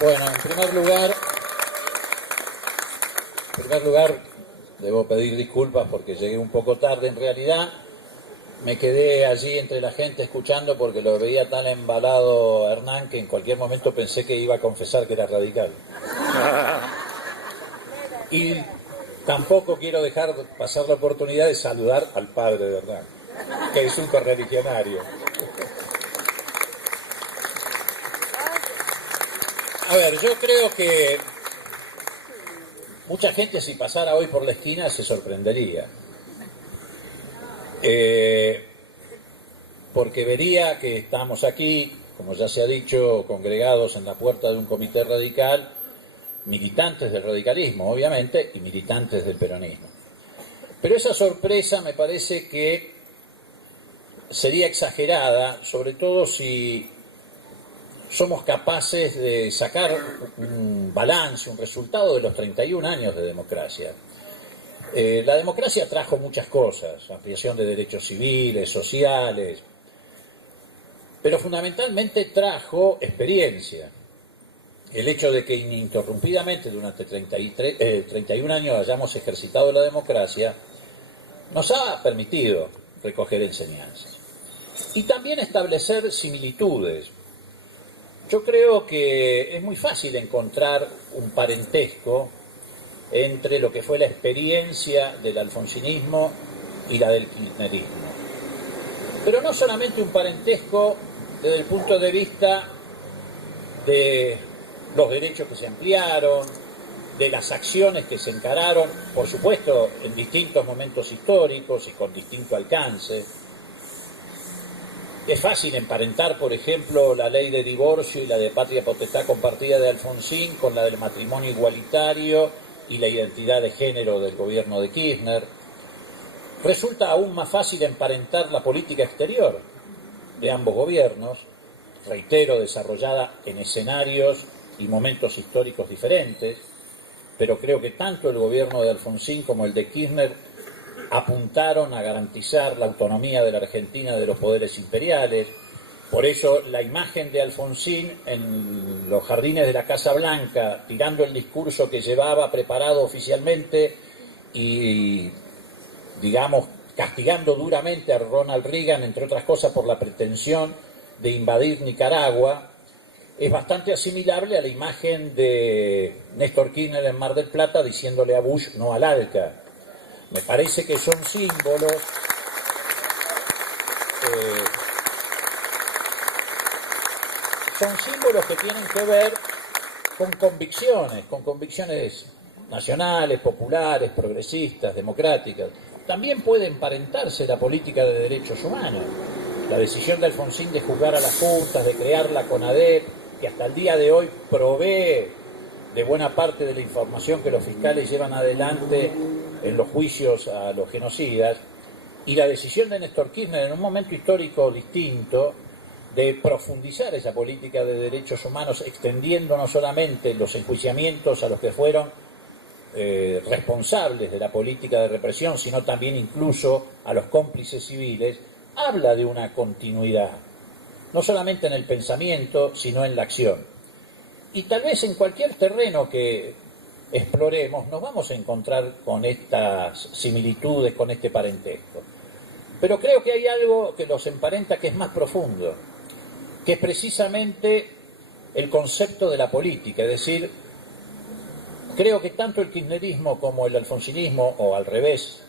Bueno, en primer lugar, debo pedir disculpas porque llegué un poco tarde. En realidad, me quedé allí entre la gente escuchando porque lo veía tan embalado a Hernán que en cualquier momento pensé que iba a confesar que era radical. Y tampoco quiero dejar pasar la oportunidad de saludar al padre de Hernán, que es un correligionario. A ver, yo creo que mucha gente, si pasara hoy por la esquina, se sorprendería. Porque vería que estamos aquí, como ya se ha dicho, congregados en la puerta de un comité radical, militantes del radicalismo, obviamente, y militantes del peronismo. Pero esa sorpresa me parece que sería exagerada, sobre todo si somos capaces de sacar un balance, un resultado de los 31 años de democracia. La democracia trajo muchas cosas, ampliación de derechos civiles, sociales, pero fundamentalmente trajo experiencia. El hecho de que ininterrumpidamente durante 31 años hayamos ejercitado la democracia nos ha permitido recoger enseñanzas y también establecer similitudes. Yo creo que es muy fácil encontrar un parentesco entre lo que fue la experiencia del alfonsinismo y la del kirchnerismo. Pero no solamente un parentesco desde el punto de vista de los derechos que se ampliaron, de las acciones que se encararon, por supuesto, en distintos momentos históricos y con distinto alcance. Es fácil emparentar, por ejemplo, la ley de divorcio y la de patria potestad compartida de Alfonsín con la del matrimonio igualitario y la identidad de género del gobierno de Kirchner. Resulta aún más fácil emparentar la política exterior de ambos gobiernos, reitero, desarrollada en escenarios y momentos históricos diferentes, pero creo que tanto el gobierno de Alfonsín como el de Kirchner apuntaron a garantizar la autonomía de la Argentina de los poderes imperiales. Por eso la imagen de Alfonsín en los jardines de la Casa Blanca, tirando el discurso que llevaba preparado oficialmente y, digamos, castigando duramente a Ronald Reagan, entre otras cosas, por la pretensión de invadir Nicaragua, es bastante asimilable a la imagen de Néstor Kirchner en Mar del Plata diciéndole a Bush no al ALCA. Me parece que son símbolos que tienen que ver con convicciones nacionales, populares, progresistas, democráticas. También puede emparentarse la política de derechos humanos. La decisión de Alfonsín de juzgar a las juntas, de crear la CONADEP, que hasta el día de hoy provee de buena parte de la información que los fiscales llevan adelante en los juicios a los genocidas, y la decisión de Néstor Kirchner en un momento histórico distinto de profundizar esa política de derechos humanos, extendiendo no solamente los enjuiciamientos a los que fueron responsables de la política de represión, sino también incluso a los cómplices civiles, habla de una continuidad, no solamente en el pensamiento, sino en la acción. Y tal vez en cualquier terreno que exploremos nos vamos a encontrar con estas similitudes, con este parentesco. Pero creo que hay algo que los emparenta que es más profundo, que es precisamente el concepto de la política, es decir, creo que tanto el kirchnerismo como el alfonsinismo, o al revés,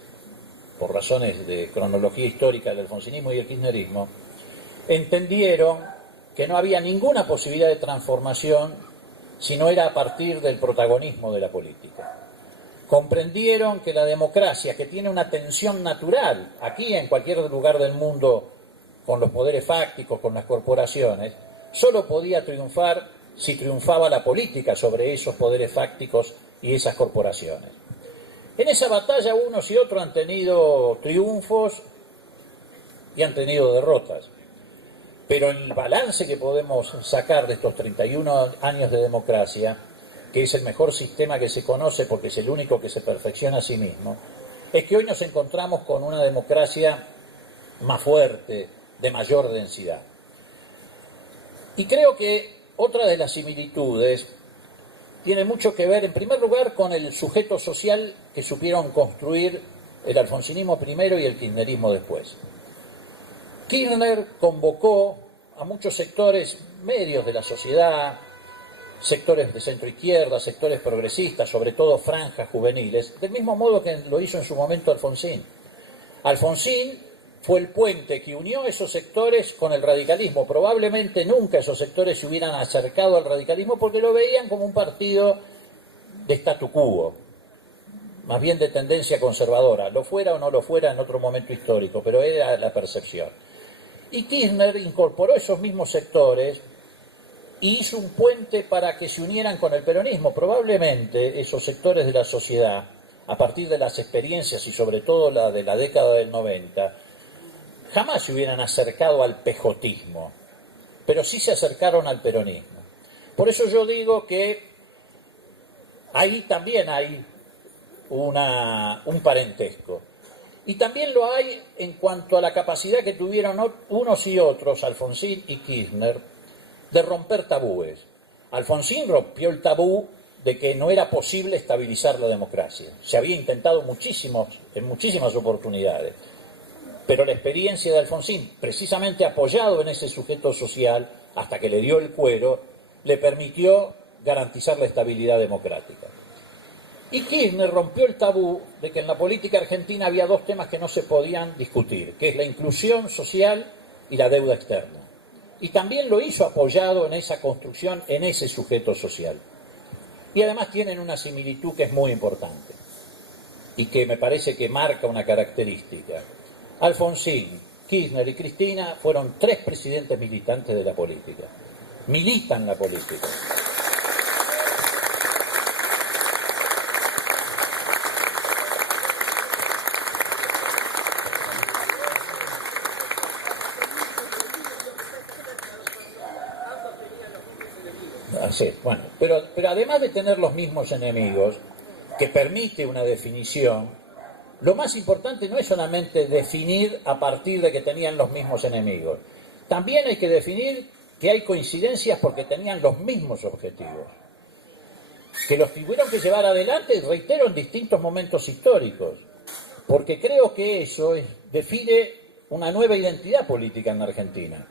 por razones de cronología histórica, el alfonsinismo y el kirchnerismo, entendieron que no había ninguna posibilidad de transformación si no era a partir del protagonismo de la política. Comprendieron que la democracia, que tiene una tensión natural, aquí en cualquier lugar del mundo, con los poderes fácticos, con las corporaciones, solo podía triunfar si triunfaba la política sobre esos poderes fácticos y esas corporaciones. En esa batalla unos y otros han tenido triunfos y han tenido derrotas. Pero el balance que podemos sacar de estos 31 años de democracia, que es el mejor sistema que se conoce porque es el único que se perfecciona a sí mismo, es que hoy nos encontramos con una democracia más fuerte, de mayor densidad. Y creo que otra de las similitudes tiene mucho que ver, en primer lugar, con el sujeto social que supieron construir el alfonsinismo primero y el kirchnerismo después. Kirchner convocó a muchos sectores medios de la sociedad, sectores de centro-izquierda, sectores progresistas, sobre todo franjas juveniles, del mismo modo que lo hizo en su momento Alfonsín. Alfonsín fue el puente que unió esos sectores con el radicalismo. Probablemente nunca esos sectores se hubieran acercado al radicalismo porque lo veían como un partido de statu quo, más bien de tendencia conservadora, lo fuera o no lo fuera en otro momento histórico, pero era la percepción. Y Kirchner incorporó esos mismos sectores y hizo un puente para que se unieran con el peronismo. Probablemente esos sectores de la sociedad, a partir de las experiencias y sobre todo la de la década del 90, jamás se hubieran acercado al pejotismo, pero sí se acercaron al peronismo. Por eso yo digo que ahí también hay un parentesco. Y también lo hay en cuanto a la capacidad que tuvieron unos y otros, Alfonsín y Kirchner, de romper tabúes. Alfonsín rompió el tabú de que no era posible estabilizar la democracia. Se había intentado en muchísimas oportunidades. Pero la experiencia de Alfonsín, precisamente apoyado en ese sujeto social, hasta que le dio el cuero, le permitió garantizar la estabilidad democrática. Y Kirchner rompió el tabú de que en la política argentina había dos temas que no se podían discutir, que es la inclusión social y la deuda externa. Y también lo hizo apoyado en esa construcción, en ese sujeto social. Y además tienen una similitud que es muy importante y que me parece que marca una característica. Alfonsín, Kirchner y Cristina fueron tres presidentes militantes de la política. Militan la política. Sí, bueno, pero además de tener los mismos enemigos, que permite una definición, lo más importante no es solamente definir a partir de que tenían los mismos enemigos. También hay que definir que hay coincidencias porque tenían los mismos objetivos. Que los tuvieron que llevar adelante, reitero, en distintos momentos históricos. Porque creo que eso define una nueva identidad política en la Argentina.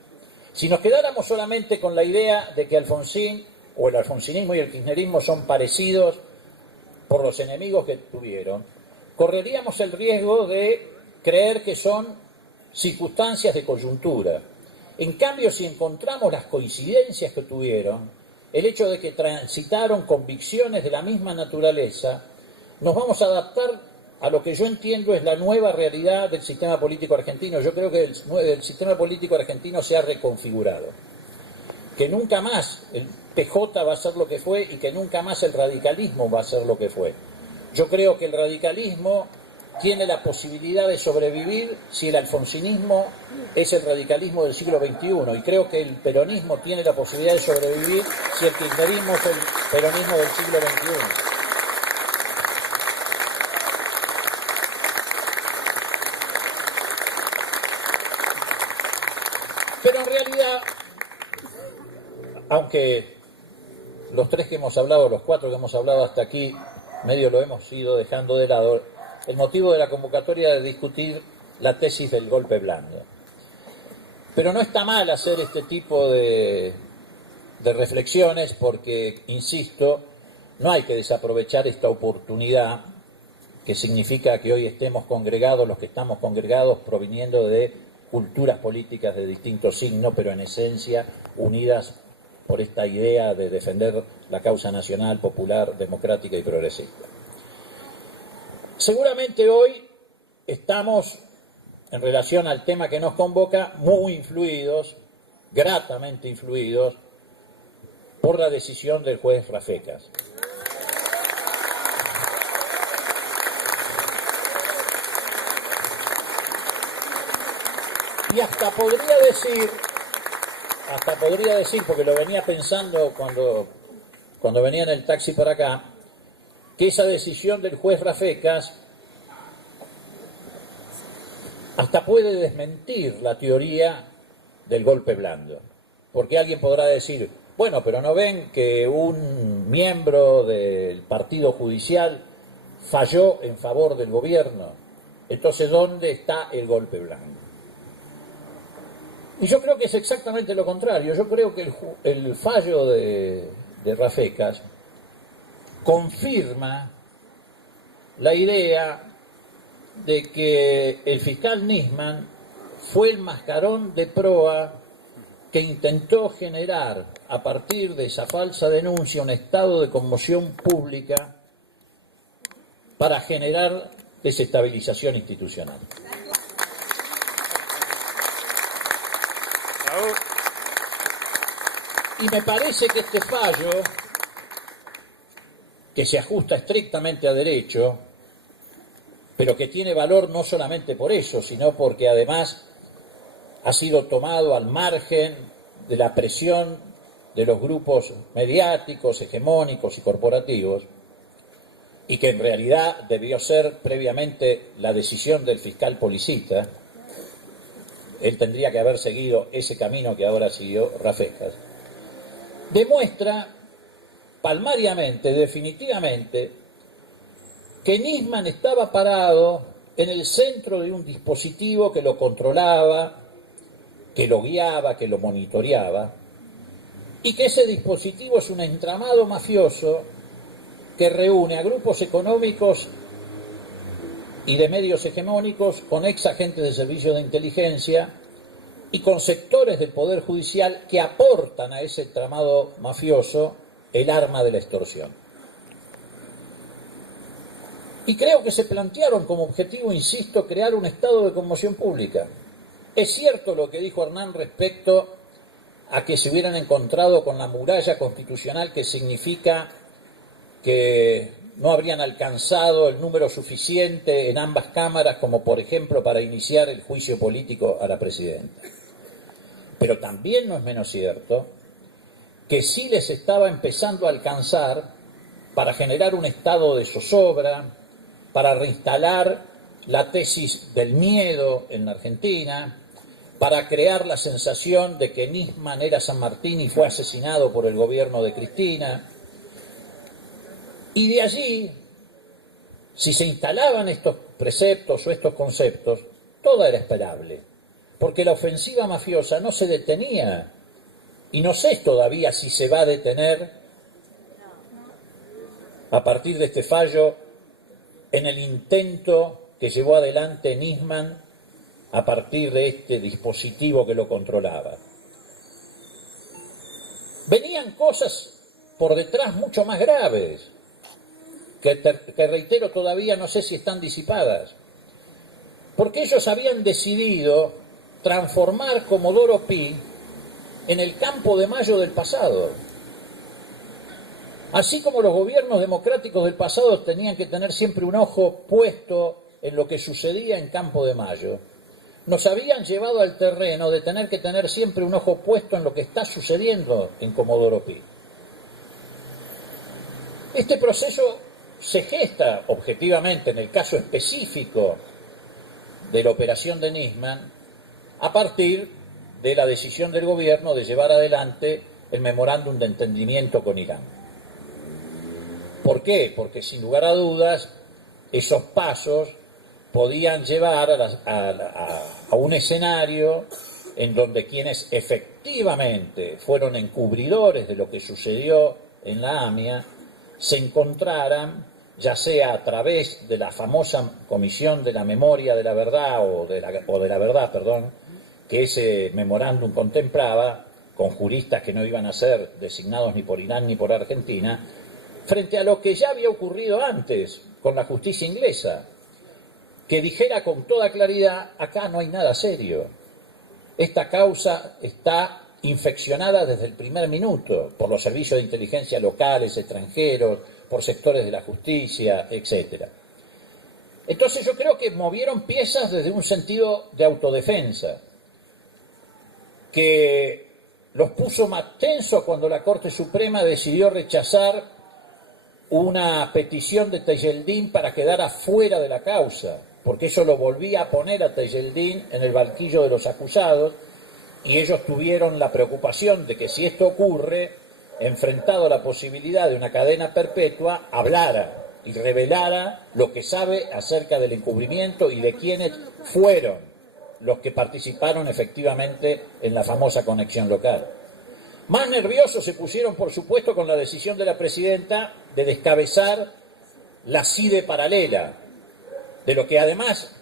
Si nos quedáramos solamente con la idea de que Alfonsín o el alfonsinismo y el kirchnerismo son parecidos por los enemigos que tuvieron, correríamos el riesgo de creer que son circunstancias de coyuntura. En cambio, si encontramos las coincidencias que tuvieron, el hecho de que transitaron convicciones de la misma naturaleza, nos vamos a adaptar a lo que yo entiendo es la nueva realidad del sistema político argentino. Yo creo que el sistema político argentino se ha reconfigurado. Que nunca más el PJ va a ser lo que fue y que nunca más el radicalismo va a ser lo que fue. Yo creo que el radicalismo tiene la posibilidad de sobrevivir si el alfonsinismo es el radicalismo del siglo XXI, y creo que el peronismo tiene la posibilidad de sobrevivir si el kirchnerismo es el peronismo del siglo XXI. Pero en realidad, aunque los tres que hemos hablado, los cuatro que hemos hablado hasta aquí, medio lo hemos ido dejando de lado, el motivo de la convocatoria es discutir la tesis del golpe blando. Pero no está mal hacer este tipo de reflexiones porque, insisto, no hay que desaprovechar esta oportunidad que significa que hoy estemos congregados, los que estamos congregados proviniendo de culturas políticas de distinto signo, pero en esencia unidas por esta idea de defender la causa nacional, popular, democrática y progresista. Seguramente hoy estamos, en relación al tema que nos convoca, muy influidos, gratamente influidos, por la decisión del juez Rafecas. Y hasta podría decir, porque lo venía pensando cuando venía en el taxi para acá, que esa decisión del juez Rafecas hasta puede desmentir la teoría del golpe blando. Porque alguien podrá decir, bueno, pero ¿no ven que un miembro del partido judicial falló en favor del gobierno? Entonces, ¿dónde está el golpe blanco? Y yo creo que es exactamente lo contrario. Yo creo que el fallo de Rafecas confirma la idea de que el fiscal Nisman fue el mascarón de proa que intentó generar a partir de esa falsa denuncia un estado de conmoción pública para generar desestabilización institucional. Y me parece que este fallo, que se ajusta estrictamente a derecho, pero que tiene valor no solamente por eso, sino porque además ha sido tomado al margen de la presión de los grupos mediáticos, hegemónicos y corporativos, y que en realidad debió ser previamente la decisión del fiscal Policita. Él tendría que haber seguido ese camino que ahora siguió Rafecas. Demuestra palmariamente, definitivamente, que Nisman estaba parado en el centro de un dispositivo que lo controlaba, que lo guiaba, que lo monitoreaba, y que ese dispositivo es un entramado mafioso que reúne a grupos económicos y de medios hegemónicos con ex agentes de servicios de inteligencia y con sectores del Poder Judicial que aportan a ese entramado mafioso el arma de la extorsión. Y creo que se plantearon como objetivo, insisto, crear un estado de conmoción pública. Es cierto lo que dijo Hernán respecto a que se hubieran encontrado con la muralla constitucional, que significa que no habrían alcanzado el número suficiente en ambas cámaras como, por ejemplo, para iniciar el juicio político a la presidenta. Pero también no es menos cierto que sí les estaba empezando a alcanzar para generar un estado de zozobra, para reinstalar la tesis del miedo en la Argentina, para crear la sensación de que Nisman era San Martín y fue asesinado por el gobierno de Cristina. Y de allí, si se instalaban estos preceptos o estos conceptos, todo era esperable, porque la ofensiva mafiosa no se detenía, y no sé todavía si se va a detener a partir de este fallo en el intento que llevó adelante Nisman a partir de este dispositivo que lo controlaba. Venían cosas por detrás mucho más graves, que reitero todavía no sé si están disipadas, porque ellos habían decidido transformar Comodoro Pi en el Campo de Mayo del pasado. Así como los gobiernos democráticos del pasado tenían que tener siempre un ojo puesto en lo que sucedía en Campo de Mayo, nos habían llevado al terreno de tener que tener siempre un ojo puesto en lo que está sucediendo en Comodoro Pi. Este proceso se gesta objetivamente en el caso específico de la operación de Nisman a partir de la decisión del gobierno de llevar adelante el memorándum de entendimiento con Irán. ¿Por qué? Porque sin lugar a dudas esos pasos podían llevar a un escenario en donde quienes efectivamente fueron encubridores de lo que sucedió en la AMIA se encontraran, ya sea a través de la famosa Comisión de la Memoria de la Verdad o de la Verdad, que ese memorándum contemplaba, con juristas que no iban a ser designados ni por Irán ni por Argentina, frente a lo que ya había ocurrido antes con la justicia inglesa, que dijera con toda claridad: acá no hay nada serio, esta causa está infeccionada desde el primer minuto por los servicios de inteligencia locales, extranjeros, por sectores de la justicia, etc. Entonces yo creo que movieron piezas desde un sentido de autodefensa, que los puso más tensos cuando la Corte Suprema decidió rechazar una petición de Tejeldín para quedar afuera de la causa, porque eso lo volvía a poner a Tejeldín en el banquillo de los acusados, y ellos tuvieron la preocupación de que si esto ocurre, enfrentado a la posibilidad de una cadena perpetua, hablara y revelara lo que sabe acerca del encubrimiento y de quiénes fueron los que participaron efectivamente en la famosa conexión local. Más nerviosos se pusieron, por supuesto, con la decisión de la presidenta de descabezar la CIDE paralela, de lo que además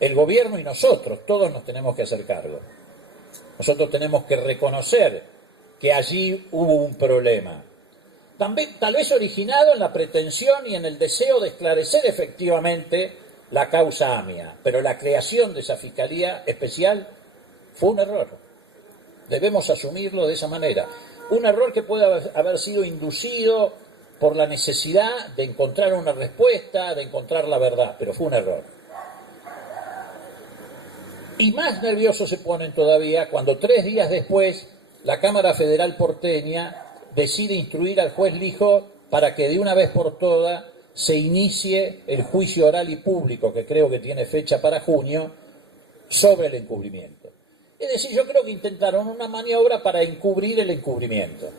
el gobierno y nosotros, todos nos tenemos que hacer cargo. Nosotros tenemos que reconocer que allí hubo un problema, también, tal vez originado en la pretensión y en el deseo de esclarecer efectivamente la causa AMIA, pero la creación de esa Fiscalía Especial fue un error. Debemos asumirlo de esa manera. Un error que puede haber sido inducido por la necesidad de encontrar una respuesta, de encontrar la verdad, pero fue un error. Y más nerviosos se ponen todavía cuando 3 días después la Cámara Federal porteña decide instruir al juez Lijo para que de una vez por todas se inicie el juicio oral y público, que creo que tiene fecha para junio, sobre el encubrimiento. Es decir, yo creo que intentaron una maniobra para encubrir el encubrimiento.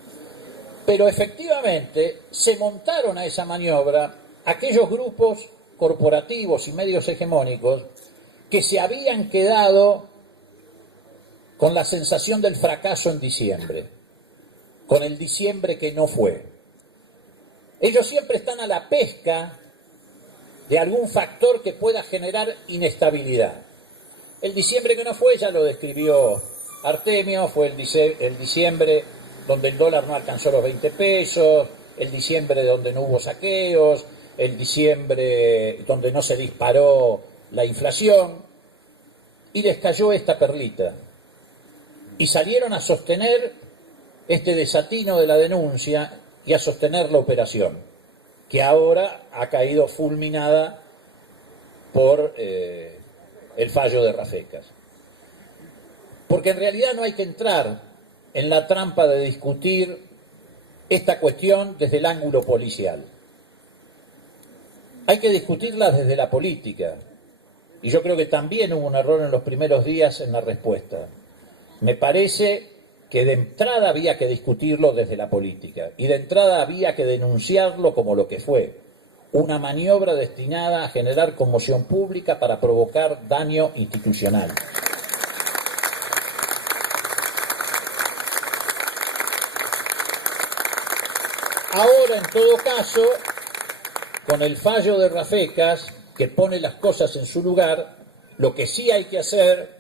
Pero efectivamente se montaron a esa maniobra aquellos grupos corporativos y medios hegemónicos que se habían quedado con la sensación del fracaso en diciembre, con el diciembre que no fue. Ellos siempre están a la pesca de algún factor que pueda generar inestabilidad. El diciembre que no fue, ya lo describió Artemio, fue el diciembre donde el dólar no alcanzó los 20 pesos, el diciembre donde no hubo saqueos, el diciembre donde no se disparó la inflación, y les cayó esta perlita. Y salieron a sostener este desatino de la denuncia y a sostener la operación, que ahora ha caído fulminada por el fallo de Rafecas. Porque en realidad no hay que entrar en la trampa de discutir esta cuestión desde el ángulo policial. Hay que discutirla desde la política. Y yo creo que también hubo un error en los primeros días en la respuesta. Me parece que de entrada había que discutirlo desde la política y de entrada había que denunciarlo como lo que fue, una maniobra destinada a generar conmoción pública para provocar daño institucional. Ahora, en todo caso, con el fallo de Rafecas, que pone las cosas en su lugar, lo que sí hay que hacer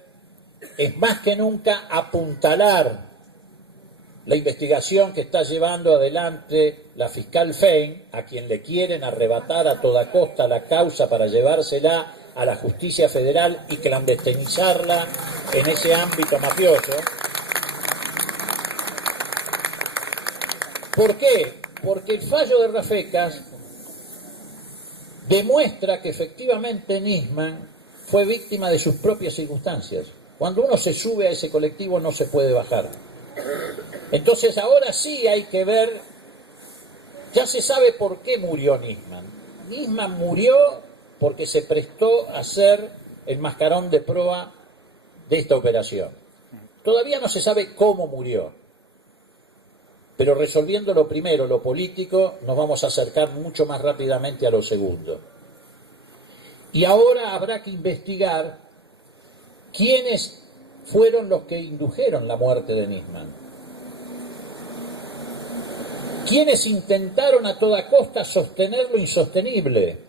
es más que nunca apuntalar la investigación que está llevando adelante la fiscal Fein, a quien le quieren arrebatar a toda costa la causa para llevársela a la justicia federal y clandestinizarla en ese ámbito mafioso. ¿Por qué? Porque el fallo de Rafecas demuestra que efectivamente Nisman fue víctima de sus propias circunstancias. Cuando uno se sube a ese colectivo no se puede bajar. Entonces ahora sí hay que ver, ya se sabe por qué murió Nisman. Nisman murió porque se prestó a ser el mascarón de proa de esta operación. Todavía no se sabe cómo murió, pero resolviendo lo primero, lo político, nos vamos a acercar mucho más rápidamente a lo segundo. Y ahora habrá que investigar quiénes fueron los que indujeron la muerte de Nisman. ¿Quiénes intentaron a toda costa sostener lo insostenible?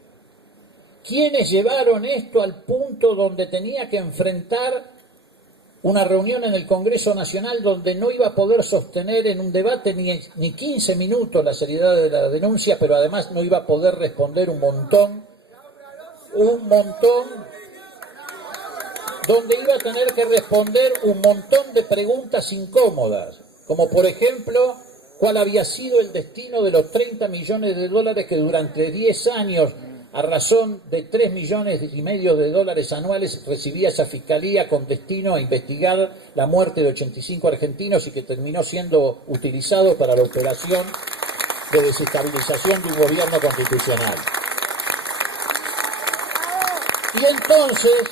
¿Quiénes llevaron esto al punto donde tenía que enfrentar una reunión en el Congreso Nacional donde no iba a poder sostener en un debate ni 15 minutos la seriedad de la denuncia, pero además no iba a poder responder un montón, donde iba a tener que responder un montón de preguntas incómodas, como por ejemplo, ¿cuál había sido el destino de los 30 millones de dólares que durante 10 años, a razón de 3,5 millones de dólares anuales, recibía esa fiscalía con destino a investigar la muerte de 85 argentinos y que terminó siendo utilizado para la operación de desestabilización de un gobierno constitucional? Y entonces,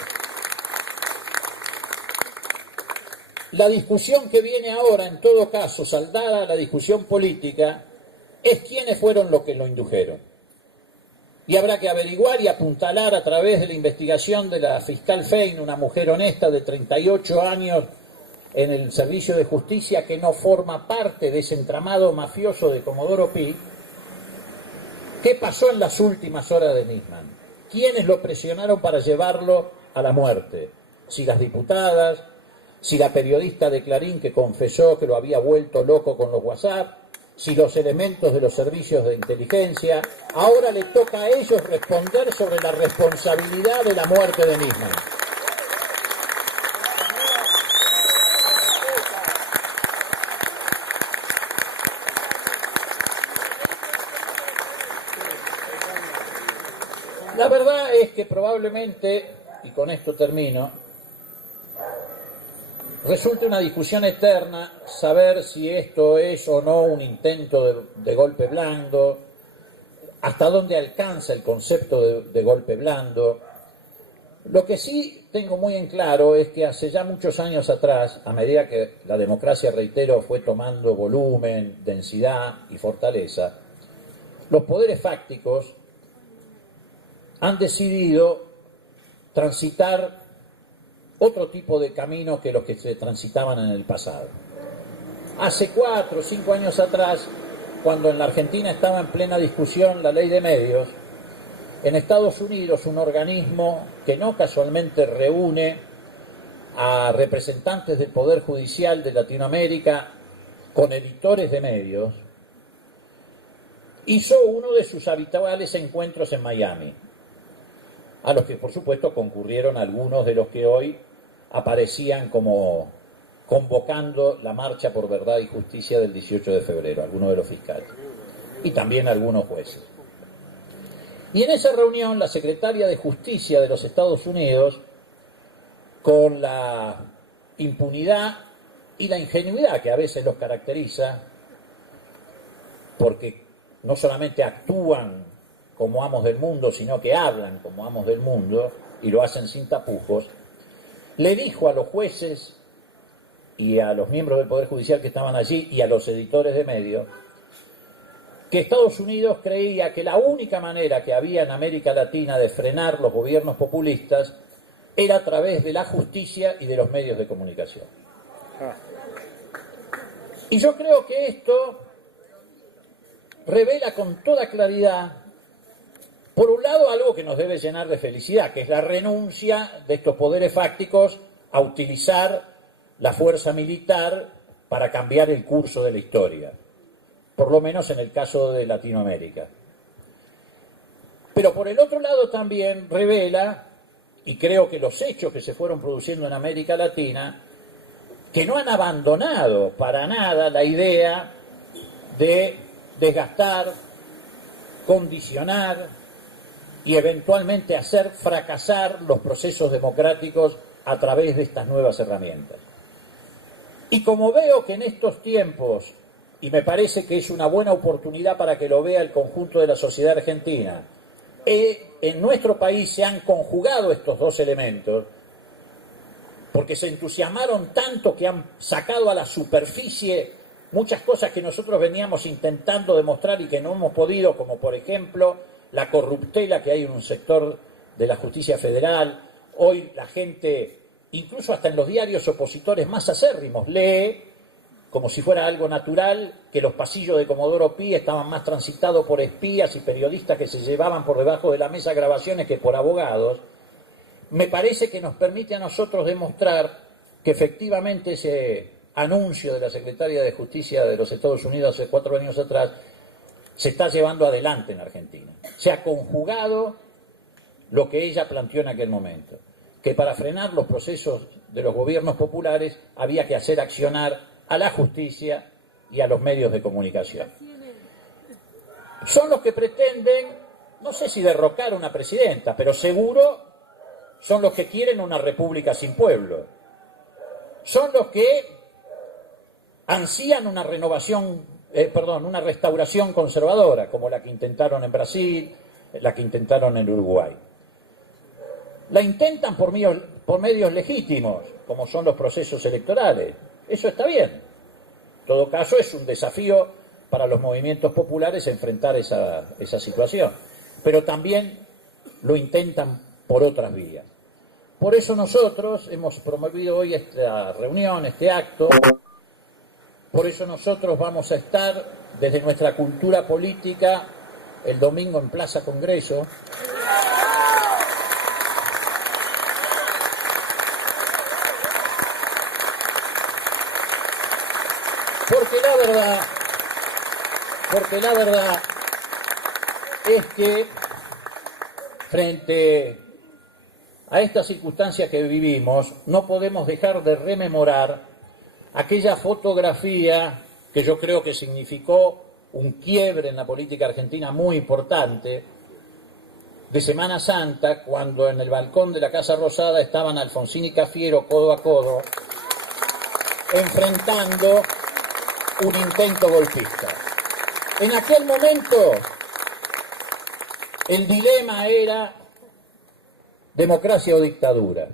La discusión que viene ahora, en todo caso, saldada la discusión política, es quiénes fueron los que lo indujeron. Y habrá que averiguar y apuntalar a través de la investigación de la fiscal Fein, una mujer honesta de 38 años en el servicio de justicia que no forma parte de ese entramado mafioso de Comodoro Pi, qué pasó en las últimas horas de Nisman, quiénes lo presionaron para llevarlo a la muerte, si las diputadas, si la periodista de Clarín que confesó que lo había vuelto loco con los WhatsApp, si los elementos de los servicios de inteligencia. Ahora le toca a ellos responder sobre la responsabilidad de la muerte de Nisman. La verdad es que probablemente, y con esto termino, resulte una discusión eterna saber si esto es o no un intento de golpe blando, hasta dónde alcanza el concepto de golpe blando. Lo que sí tengo muy en claro es que hace ya muchos años atrás, a medida que la democracia, reitero, fue tomando volumen, densidad y fortaleza, los poderes fácticos han decidido transitar otro tipo de camino que los que se transitaban en el pasado. Hace 4 o 5 años atrás, cuando en la Argentina estaba en plena discusión la ley de medios, en Estados Unidos un organismo que no casualmente reúne a representantes del Poder Judicial de Latinoamérica con editores de medios, hizo uno de sus habituales encuentros en Miami, a los que por supuesto concurrieron algunos de los que hoy aparecían como convocando la marcha por verdad y justicia del 18 de febrero, algunos de los fiscales, y también algunos jueces. Y en esa reunión la secretaria de Justicia de los Estados Unidos, con la impunidad y la ingenuidad que a veces los caracteriza, porque no solamente actúan como amos del mundo, sino que hablan como amos del mundo, y lo hacen sin tapujos, le dijo a los jueces y a los miembros del Poder Judicial que estaban allí y a los editores de medios, que Estados Unidos creía que la única manera que había en América Latina de frenar los gobiernos populistas era a través de la justicia y de los medios de comunicación. Y yo creo que esto revela con toda claridad, por un lado, algo que nos debe llenar de felicidad, que es la renuncia de estos poderes fácticos a utilizar la fuerza militar para cambiar el curso de la historia, por lo menos en el caso de Latinoamérica. Pero por el otro lado también revela, y creo que los hechos que se fueron produciendo en América Latina, que no han abandonado para nada la idea de desgastar, condicionar y eventualmente hacer fracasar los procesos democráticos a través de estas nuevas herramientas. Y como veo que en estos tiempos, y me parece que es una buena oportunidad para que lo vea el conjunto de la sociedad argentina, en nuestro país se han conjugado estos dos elementos, porque se entusiasmaron tanto que han sacado a la superficie muchas cosas que nosotros veníamos intentando demostrar y que no hemos podido, como por ejemplo la corruptela que hay en un sector de la justicia federal. Hoy la gente, incluso hasta en los diarios opositores más acérrimos, lee como si fuera algo natural que los pasillos de Comodoro Pi estaban más transitados por espías y periodistas que se llevaban por debajo de la mesa grabaciones que por abogados. Me parece que nos permite a nosotros demostrar que efectivamente ese anuncio de la Secretaria de Justicia de los Estados Unidos hace 4 años atrás se está llevando adelante en Argentina. Se ha conjugado lo que ella planteó en aquel momento, que para frenar los procesos de los gobiernos populares había que hacer accionar a la justicia y a los medios de comunicación. Son los que pretenden, no sé si derrocar a una presidenta, pero seguro son los que quieren una república sin pueblo. Son los que ansían una una restauración conservadora, como la que intentaron en Brasil, la que intentaron en Uruguay. La intentan por medios legítimos, como son los procesos electorales, Eso está bien. En todo caso, es un desafío para los movimientos populares enfrentar esa situación. Pero también lo intentan por otras vías. Por eso nosotros hemos promovido hoy esta reunión, este acto. Por eso nosotros vamos a estar desde nuestra cultura política el domingo en Plaza Congreso. Porque la verdad es que frente a esta circunstancia que vivimos, no podemos dejar de rememorar aquella fotografía que yo creo que significó un quiebre en la política argentina muy importante, de Semana Santa, cuando en el balcón de la Casa Rosada estaban Alfonsín y Cafiero codo a codo, enfrentando un intento golpista. En aquel momento, el dilema era democracia o dictadura.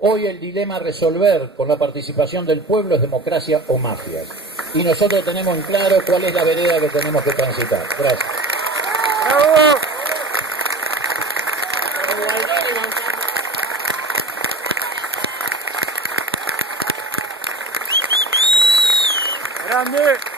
Hoy el dilema a resolver con la participación del pueblo es democracia o mafias. Y nosotros tenemos en claro cuál es la vereda que tenemos que transitar. Gracias. ¡Bravo! ¡Grande!